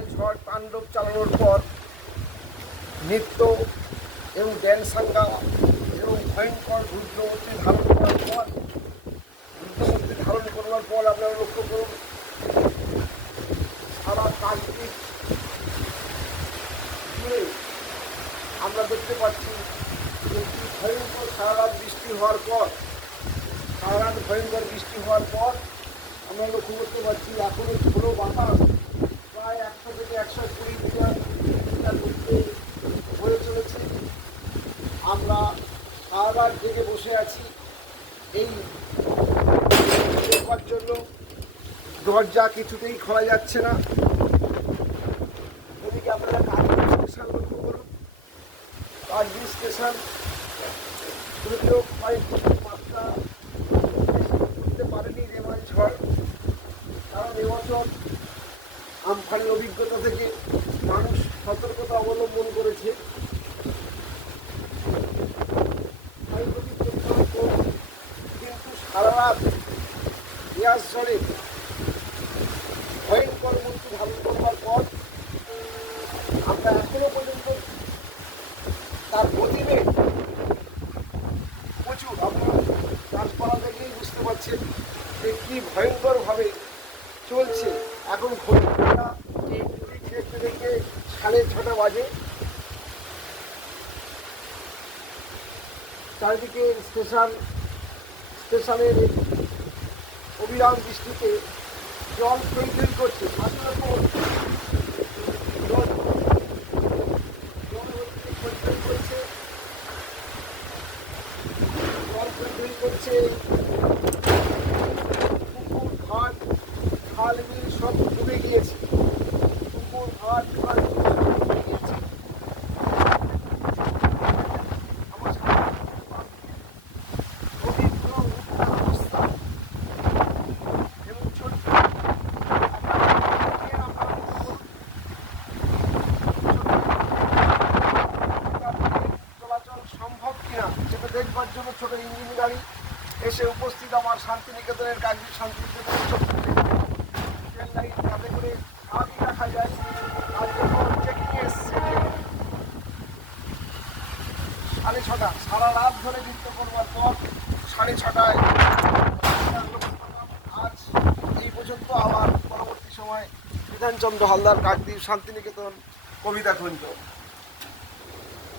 রেমাল ঝড় তাণ্ডব চালানোর পর নৃত্য এবং ড্যান্স সাঙ্গা এবং ভয়ঙ্কর রুদ্রমূর্তি ধারণ করার পর আপনারা লক্ষ্য করুন সারা কাশ্মীর জুড়ে আমরা দেখতে পাচ্ছি যে কি ভয়ঙ্কর সারা রাত বৃষ্টি হওয়ার পর আমরা লক্ষ্য করতে পারছি এখনও ঝোড়ো বাতাস প্রায় 100 থেকে 120 মিটার গতিতে হয়ে চলেছে। আমরা সারা রাত জেগে বসে আছি এই দেখবার জন্য। দরজা কিছুতেই খোলা যাচ্ছে না। এদিকে আপনারা কার্গিল স্টেশন লক্ষ্য করুন। কার্গিল স্টেশন যদিও কয়েকটি মাত্রা করতে পারেনি রেমাল ঝড়, কারণ এবছর আমফানের অভিজ্ঞতা থেকে মানুষ সতর্কতা অবলম্বন করেছে। কিন্তু সারা রাত পেঁয়াজ ঝড়ে ভয়ঙ্কর মূর্তি ধারণ করবার পর আমরা এখনো পর্যন্ত তার গতিবেগ প্রচুর। আপনারা গাছপালা দেখলেই বুঝতে পারছেন যে কী ভয়ঙ্করভাবে চলছে। এখন ঘড়িটা দেখে 6:30 বাজে। চারিদিকে স্টেশনের অবিরাম বৃষ্টিতে জল থই থই করছে। পুকুর ঘাট খাল বিল সব ডুবে গিয়েছে। পুকুর ঘাট খাল বিল সব ডুবে গিয়েছে। দেখবার জন্য ছোট ইঞ্জিন গাড়ি এসে উপস্থিত আমার শান্তিনিকেতনের কার্গিল শান্তিনিকেতনের ট্রেন লাইন, তাতে করে আগে দেখা যায়। আর যখন চেকিং এসছে 6:30, সারা রাত ধরে নৃত্য করবার পর 6:30টায় আজ এই পর্যন্ত। আবার পরবর্তী সময় বিধানচন্দ্র হালদার কাকদ্বীপ শান্তিনিকেতন কবিতা কুঞ্জ।